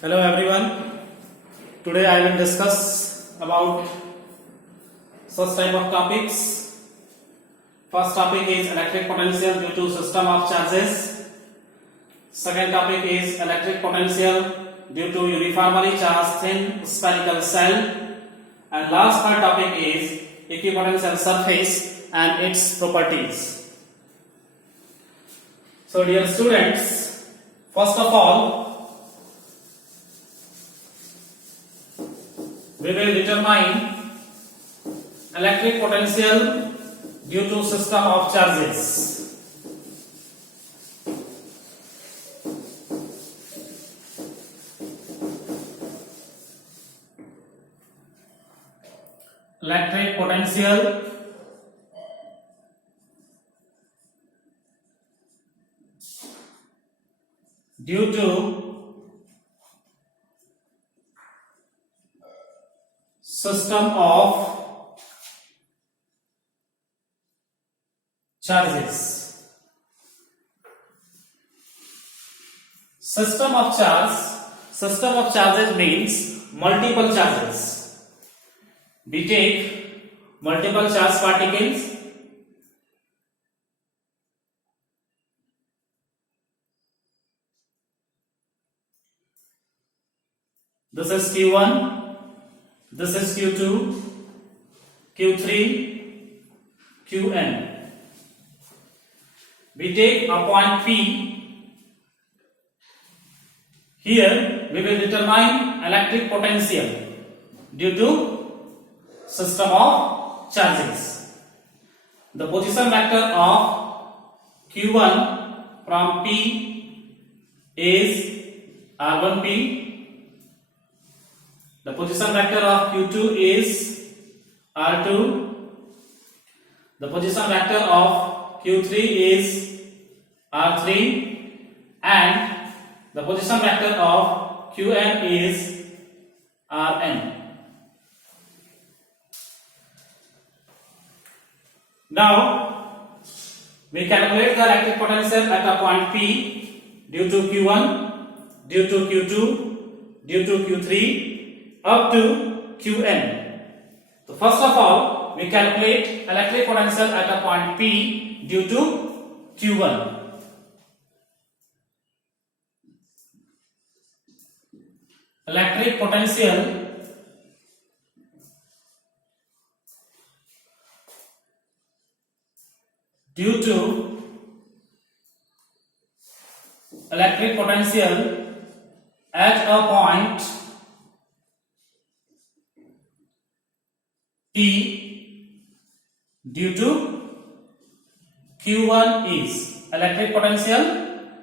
Hello everyone. Today I will discuss about such type of topics. First topic is electric potential due to system of charges. Second topic is electric potential due to uniformly charged thin spherical cell. And last third topic is equipotential surface and its properties. So dear students, first of all we will determine electric potential due to system of charges. Electric potential due to system of charges. System of charges means multiple charges. We take multiple charge particles this is Q1, this is Q2, Q3, Qn. We take a point P. Here we will determine electric potential due to system of charges. The position vector of Q1 from P is R1P. The position vector of Q2 is R2. The position vector of Q3 is R3 and the position vector of Qn is Rn. Now we calculate the electric potential at a point P due to Q1, due to Q2, due to Q3 up to Qn. So first of all, we calculate electric potential at a point P due to Q1. Electric potential due to electric potential at a point P due to Q1 is electric potential.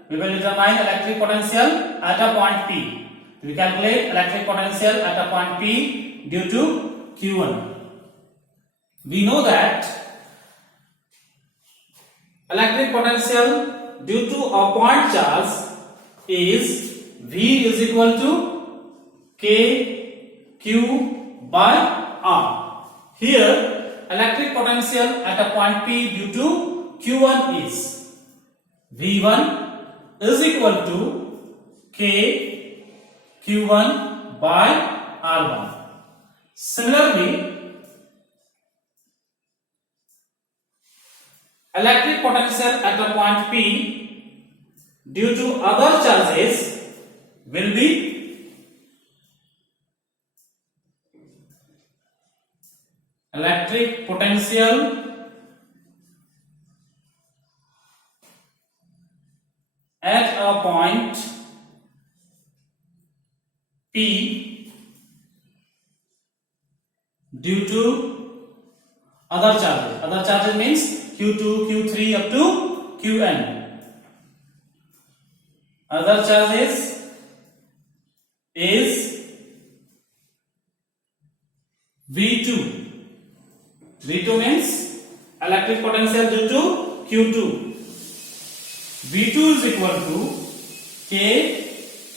We will determine electric potential at a point P. We calculate electric potential at a point P due to Q1. We know that electric potential due to a point charge is V is equal to K Q by R. Here electric potential at a point P due to Q1 is V1 is equal to K Q1 by R1. Similarly, electric potential at a point P due to other charges will be electric potential at a point P due to other charges. Other charges means Q2, Q3 up to Qn. Other charges is V2. V2 means electric potential due to Q2. V2 is equal to K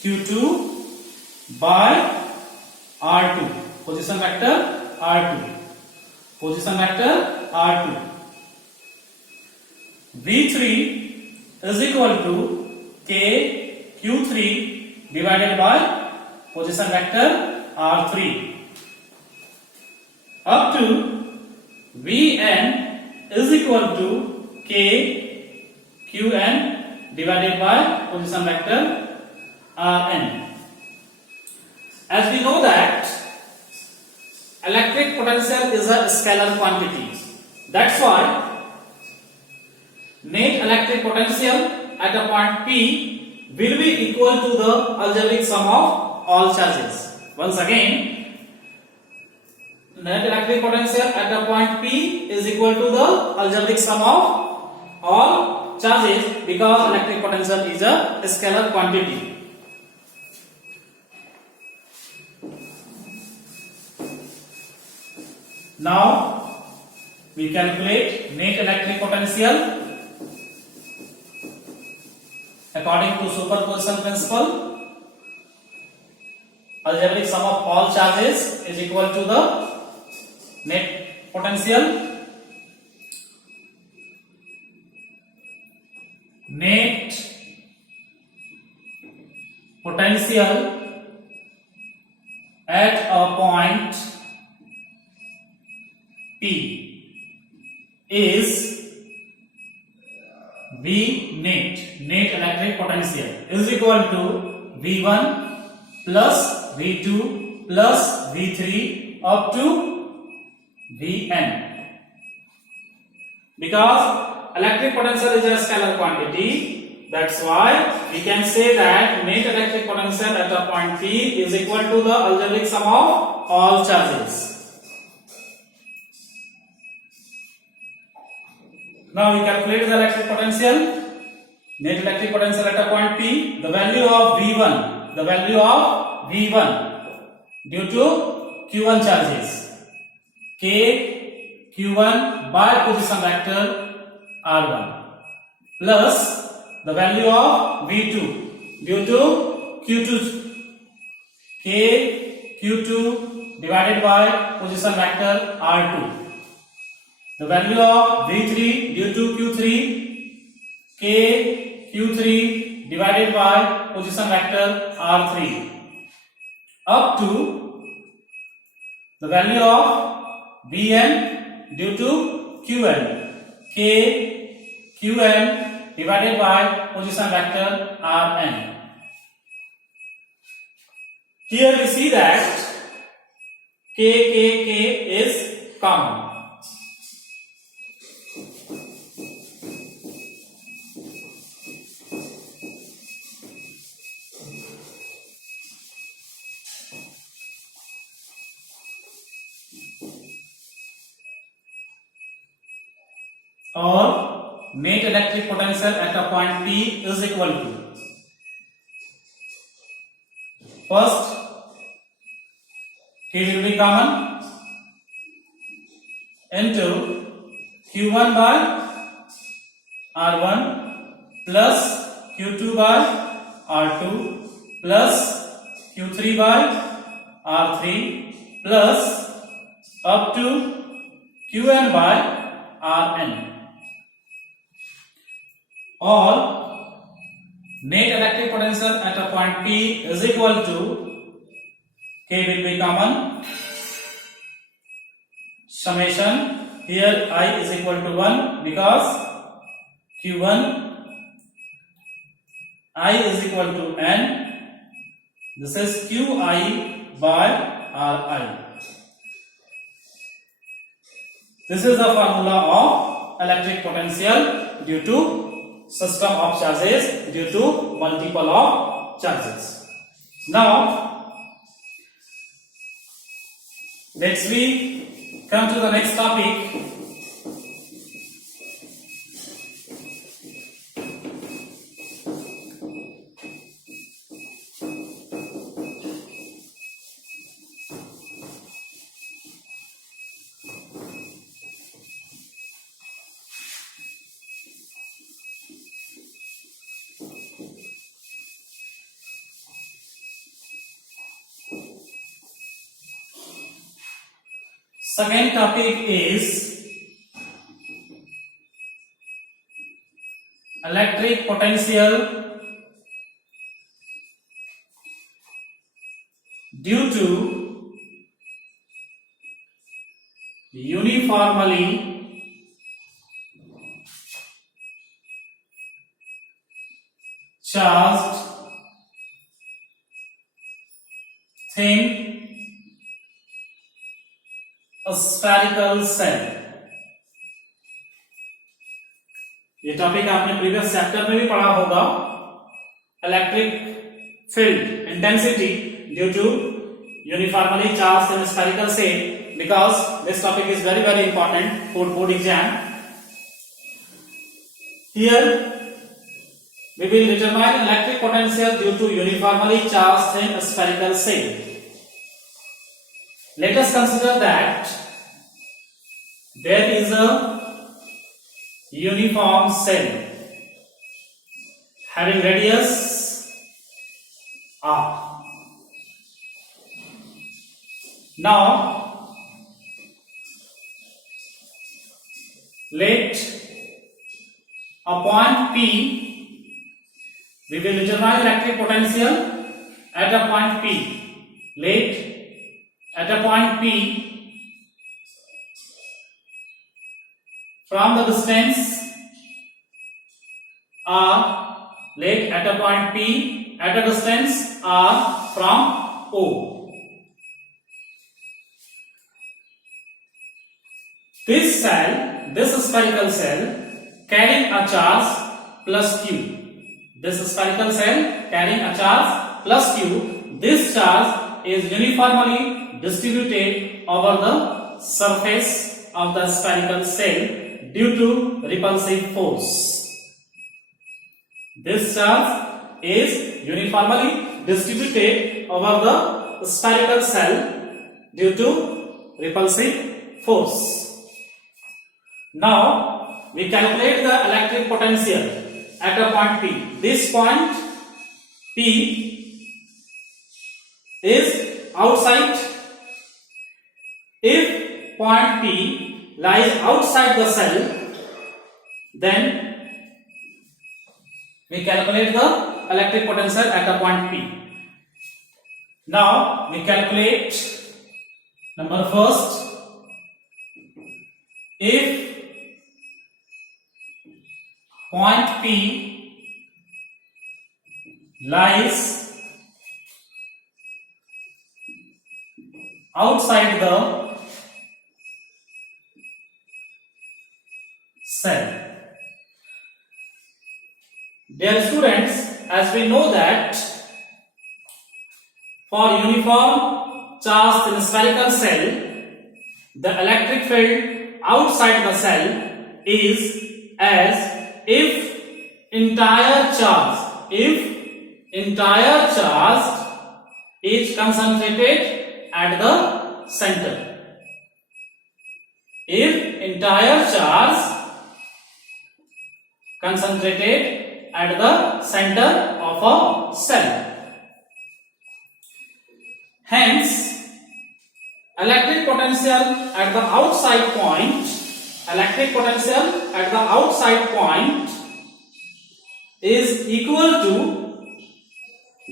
Q2 by R2. Position vector R2. Position vector R2. V3 is equal to K Q3 divided by position vector r3 up to Vn is equal to k Qn divided by position vector Rn. As we know that electric potential is a scalar quantity. That's why net electric potential at a point P will be equal to the algebraic sum of all charges. Once again, net electric potential at a point P is equal to the algebraic sum of all charges because electric potential is a scalar quantity. Now we calculate net electric potential according to superposition principle. Algebraic sum of all charges is equal to the net potential. Net potential at a point P is V net electric potential is equal to V1 plus V2 plus V3 up to Vn. Because electric potential is a scalar quantity, that's why we can say that net electric potential at a point P is equal to the algebraic sum of all charges. Now we calculate the electric potential. Net electric potential at a point P, the value of V1 due to Q1 charges, K Q1 by position vector R1 plus the value of V2 due to Q2, K Q2 divided by position vector R2. The value of V3 due to Q3, K Q3 divided by position vector R3 up to the value of Vn due to Qn, K Qn divided by position vector Rn. Here we see that K is common. Or net electric potential at a point P is equal to, first K will be common into Q1 by R1 plus Q2 by R2 plus Q3 by R3 plus up to Qn by Rn. Or net electric potential at a point P is equal to, K will be common, summation, here I is equal to 1 because Q1 I is equal to N, this is Qi by Ri. This is the formula of electric potential due to system of charges, due to multiple of charges. Now let's we come to the next topic. Second topic is electric potential due to uniformly charged thin spherical cell। ये topic आपने previous chapter में भी पढ़ा होगा। Electric field intensity due to uniformly charged thin spherical cell, because this topic is very important for board exam। Here we will determine electric potential due to uniformly charged thin spherical cell। Let us consider that there is a uniform cell having radius r। Now let a point P, we will determine electric potential at a point P। Let at a point P, from the distance r, let at a point P at a distance r from O, this cell, this spherical cell carrying a charge plus q, this spherical cell carrying a charge plus q, this charge is uniformly distributed over the surface of the spherical cell due to repulsive force। This charge is uniformly distributed over the spherical cell due to repulsive force। Now we calculate the electric potential at a point P। This point P is outside। If point P lies outside the cell, then we calculate the electric potential at a point P। Now we calculate number first, if point P lies outside the cell। Dear students, as we know that for uniform charged in spherical cell, the electric field outside the cell is as if entire charge is concentrated at the center। If entire charge concentrated at the center of a cell, hence electric potential at the outside point is equal to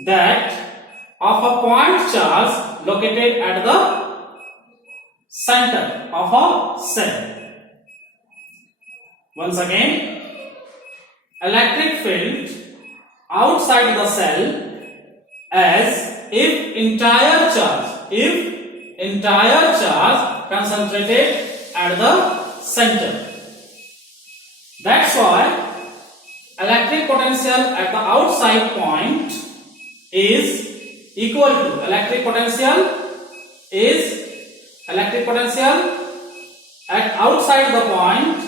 that of a point charge located at the center of a cell। Once again, electric field outside the cell as if entire charge concentrated at the center। That's why electric potential at the outside point is equal to electric potential at outside the point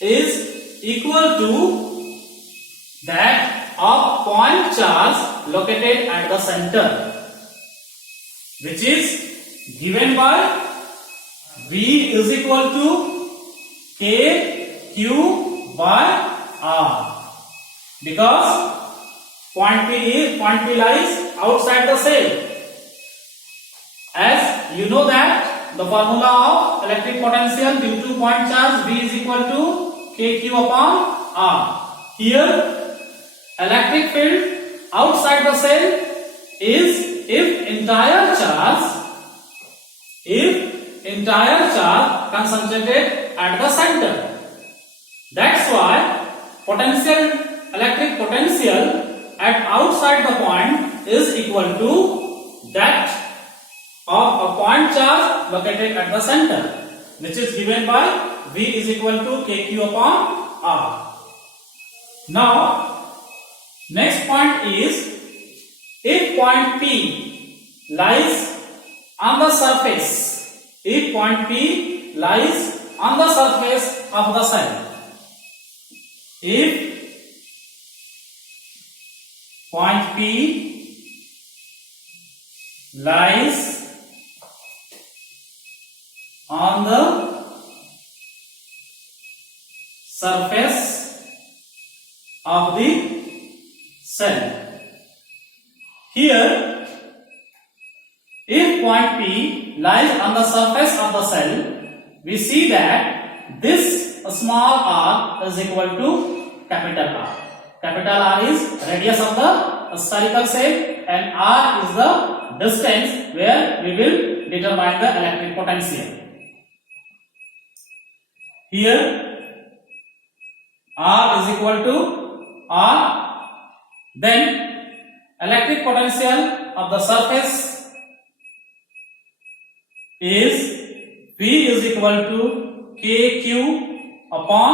is equal to that of point charge located at the center, which is given by V is equal to K Q by R, because point P lies outside the cell। As you know that the formula of electric potential due to point charge V is equal to KQ upon R. Here electric field outside the cell is if entire charge concentrated at the center. That's why electric potential at outside the point is equal to that of a point charge located at the center, which is given by V is equal to kq upon R. Now, next point is, if point P lies on the surface, if point P lies on the surface of the cell, if point P lies on the surface of the cell. Here, if point P lies on the surface of the cell, we see that this small r is equal to capital R. Capital R is radius of the spherical shape and R is the distance where we will determine the electric potential. Here R is equal to R, then electric potential of the surface is V is equal to kq upon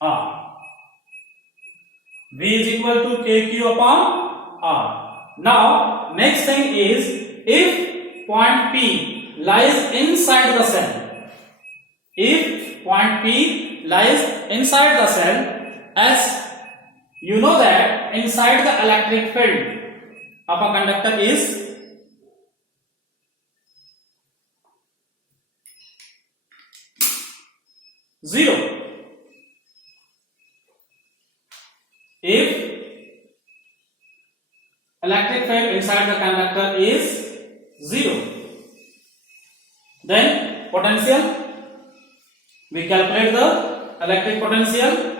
R. V is equal to kq upon R. Now, next thing is, if point P lies inside the cell, if point P lies inside the cell, as you know that inside the electric field of a conductor is zero. If electric field inside the conductor is zero, then potential, we calculate the electric potential.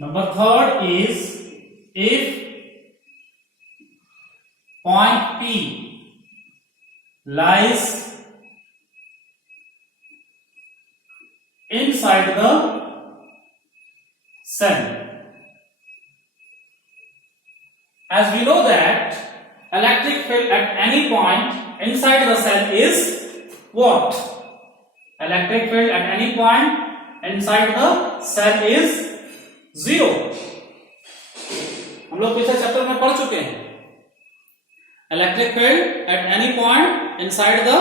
Number third is, if point P lies inside the cell. As we know that electric field at any point inside the cell is what? Electric field at any point inside the cell is zero. हम लोग पिछले chapter में पढ़ चुके हैं. Electric field at any point inside the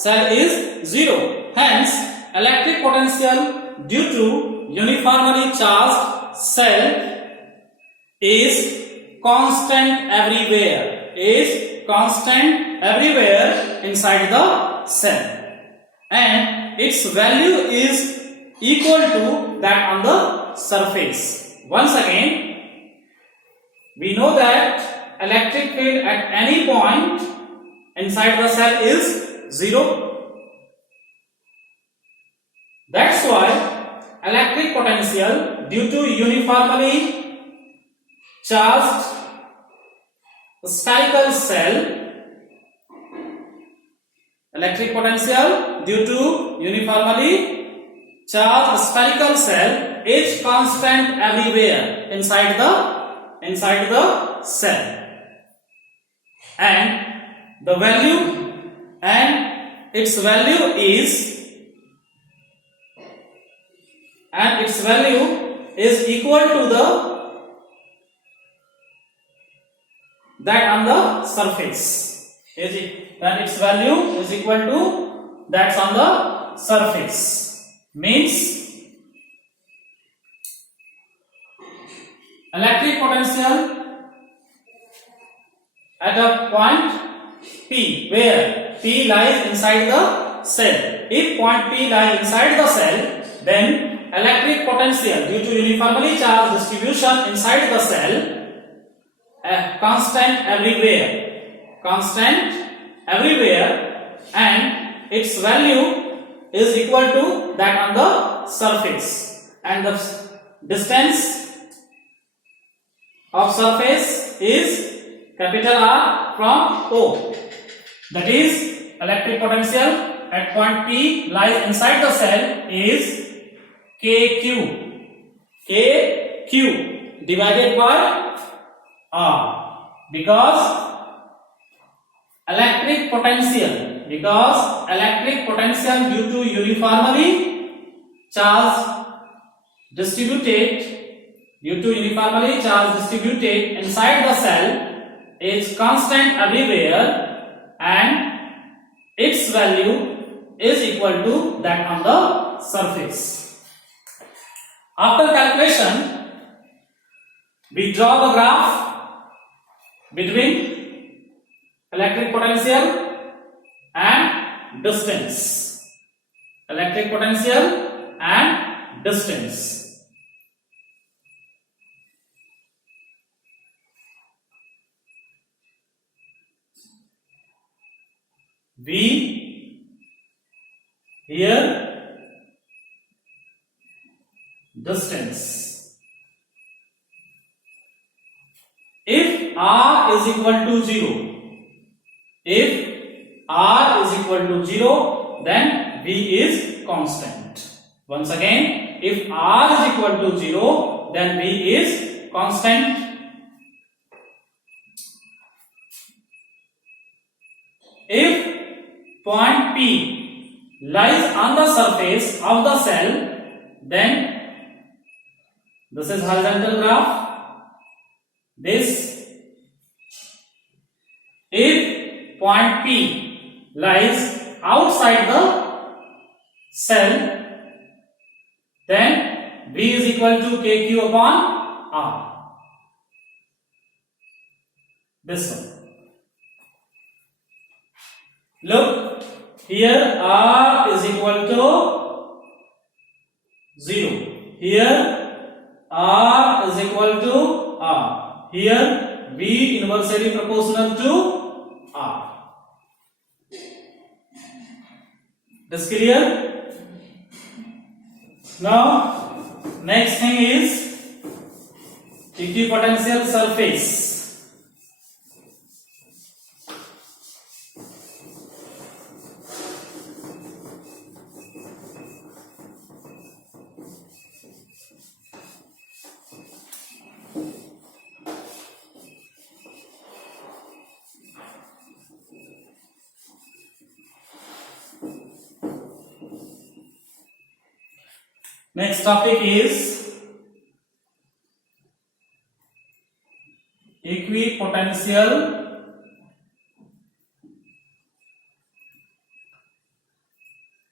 cell is zero. Hence, electric potential due to uniformly charged cell is constant everywhere. Is constant everywhere inside the cell, and its value is equal to that on the surface. Once again, we know that electric field at any point inside the cell is zero. That's why electric potential due to uniformly charged spherical cell, electric potential due to uniformly charged spherical cell is constant everywhere inside the cell, and the value and its value is equal to that on the surface. Then its value is equal to that's on the surface. Means electric potential at a point P, where P lies inside the cell. If point P lies inside the cell, then electric potential due to uniformly charged distribution inside the cell, constant everywhere, and its value is equal to that on the surface, and the distance of surface is capital R from O. That is, electric potential at point P lies inside the cell is KQ divided by R, because electric potential due to uniformly charged distributed inside the cell is constant everywhere, and its value is equal to that on the surface. After calculation, we draw the graph between electric potential and distance. V here distance. If R is equal to 0, then V is constant. Once again, if R is equal to 0, then V is constant. If point P lies on the surface of the cell, then this is horizontal graph. If point P lies outside the cell, then V is equal to KQ upon R. This one. Look, here R is equal to 0. Here R is equal to R. Here V inversely proportional to R. This clear? Now, next thing is equipotential surface. Next topic is equipotential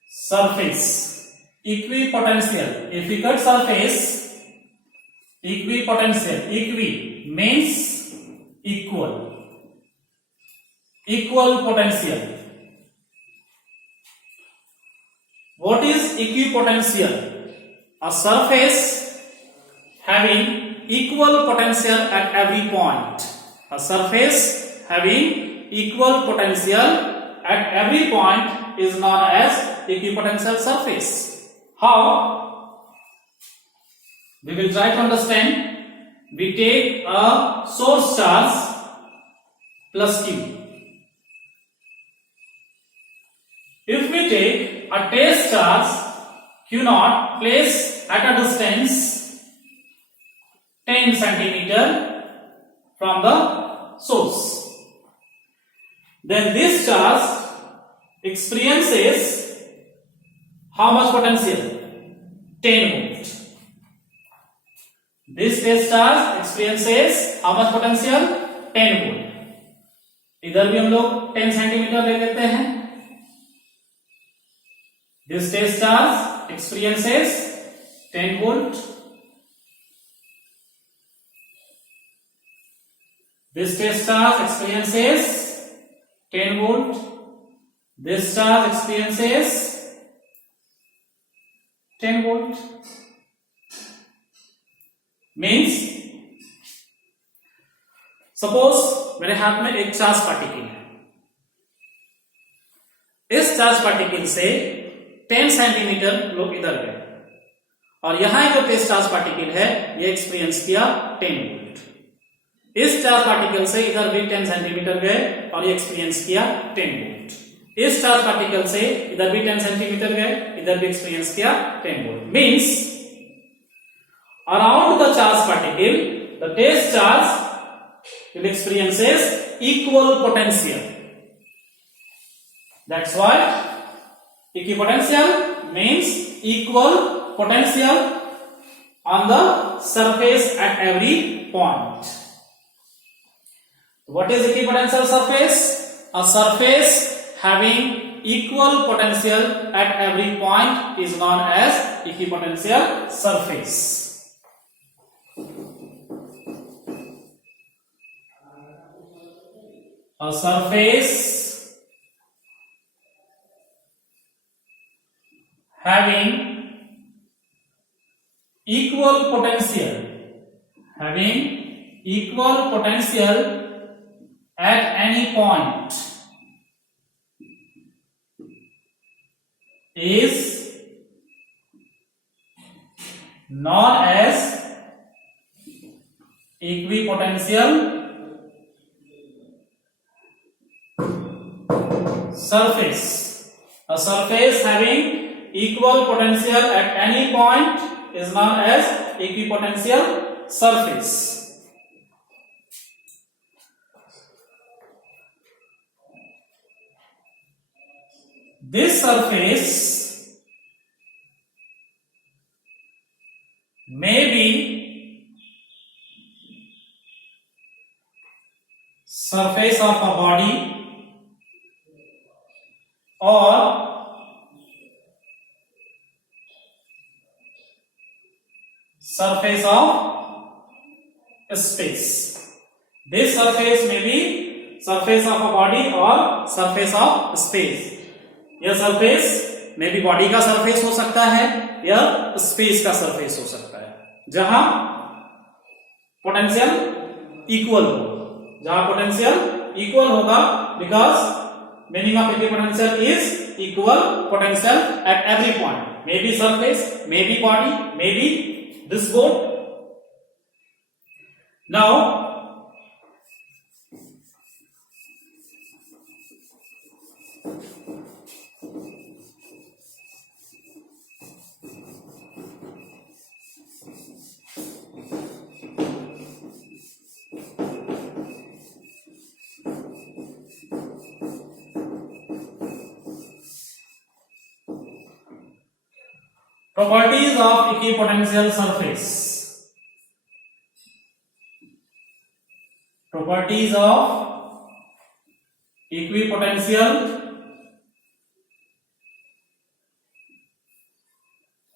surface. Equipotential, a figured surface. Equipotential, equi means equal. Equal potential. What is equipotential? A surface having equal potential at every point. A surface having equal potential at every point is known as equipotential surface. How? We will try to understand. We take a source charge plus Q. If we take a test charge Q0 placed at a distance 10 centimeter from the source, then this charge experiences how much potential? 10 volt. This test charge experiences how much potential? 10 volt. इधर भी हम लोग 10 centimetre ले लेते हैं. This test charge experiences 10 volt. This test charge experiences 10 volt. This charge experiences 10 volt. Means suppose मेरे हाथ में एक चार्ज पार्टिकल है, इस चार्ज पार्टिकल से 10 सेंटीमीटर लोग इधर गए और यहां जो टेस्ट चार्ज पार्टिकल है ये एक्सपीरियंस किया 10 वोल्ट। इस चार्ज पार्टिकल से इधर भी 10 सेंटीमीटर गए और ये एक्सपीरियंस किया 10 वोल्ट। इस चार्ज पार्टिकल से इधर भी 10 सेंटीमीटर गए, इधर भी एक्सपीरियंस किया 10 volt. Means around the charge particle the test charge will experiences equal potential. That's why equipotential means equal potential on the surface at every point. What is equipotential surface? A surface having equal potential at every point is known as equipotential surface. A surface having equal potential at any point is known as equipotential surface. A surface having equal potential at any point is known as equipotential surface. This surface may be surface of a body or surface of space. This surface may be surface of a body or surface of space. यह surface में भी body का surface हो सकता है या space का surface हो सकता है, जहां पोटेंशियल इक्वल होगा, because meaning of equipotential is equal potential at every point. Maybe surface, maybe body, maybe this board. Now properties of equipotential surface. Properties of equipotential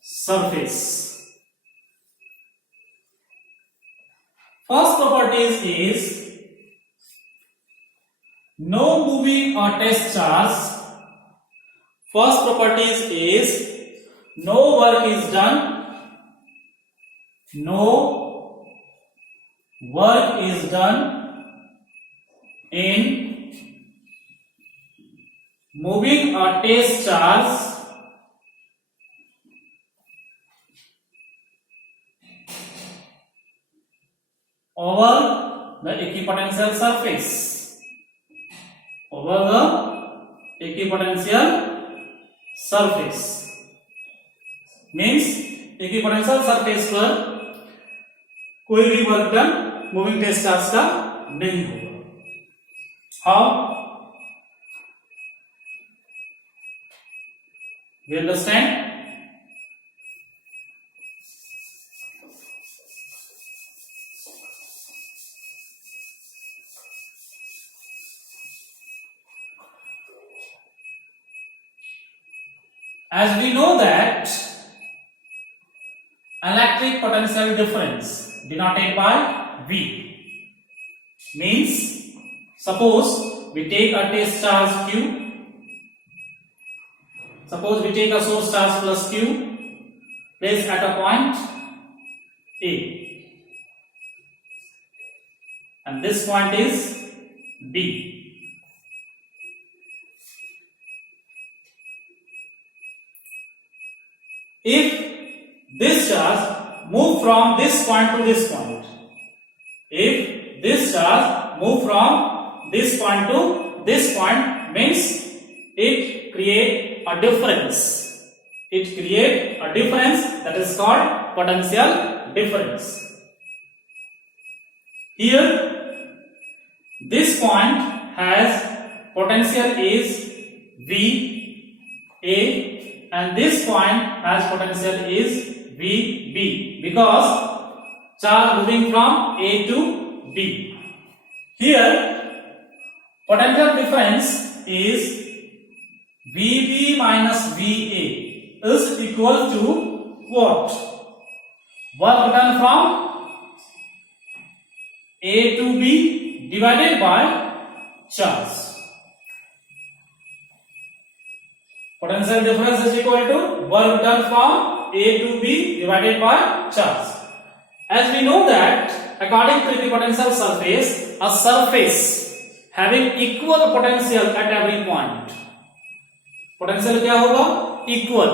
surface. First properties is no moving or test charge. First properties is no work is done. No work is done in moving a test charge over the equipotential surface. Over the equipotential surface means equipotential surface पर कोई भी work done moving test charge का नहीं होगा. How? We understand? As we know that electric potential difference denoted by V means suppose we take a test charge Q. Suppose we take a source charge plus Q, placed at a point A, and this point is B. If this charge move from this point to this point, if this charge move from this point to this point, means it create a difference. It create a difference that is called potential difference. Here, this point has potential is VA, and this point has potential is VB, because charge moving from A to B. Here, potential difference is VB minus VA is equal to what? Work done from A to B divided by charge. Potential difference is equal to work done from A to B divided by charge. As we know that according to equipotential surface, a surface having equal potential at every point. Potential क्या होगा? Equal.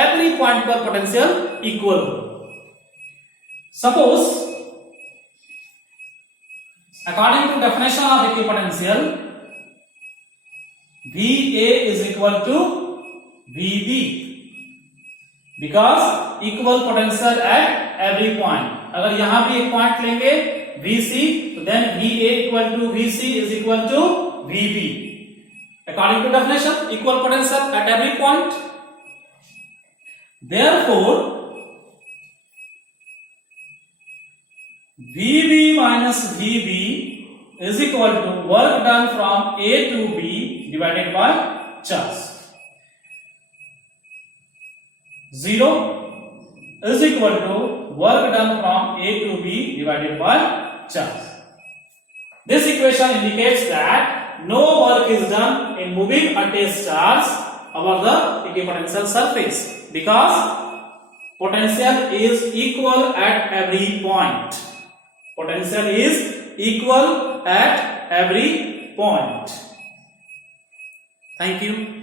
Every point पर potential equal होगा. Suppose according to definition of equipotential, VA is equal to VB because equal potential at every point. अगर यहां भी एक point लेंगे VC, तो then VA equal to VC is equal to VB. According to definition, equal potential at every point. Therefore, VB minus VB is equal to work done from A to B divided by charge. 0 is equal to work done from A to B divided by charge. This equation indicates that no work is done in moving a test charge over the equipotential surface because potential is equal at every point. Potential is equal at every point. Thank you.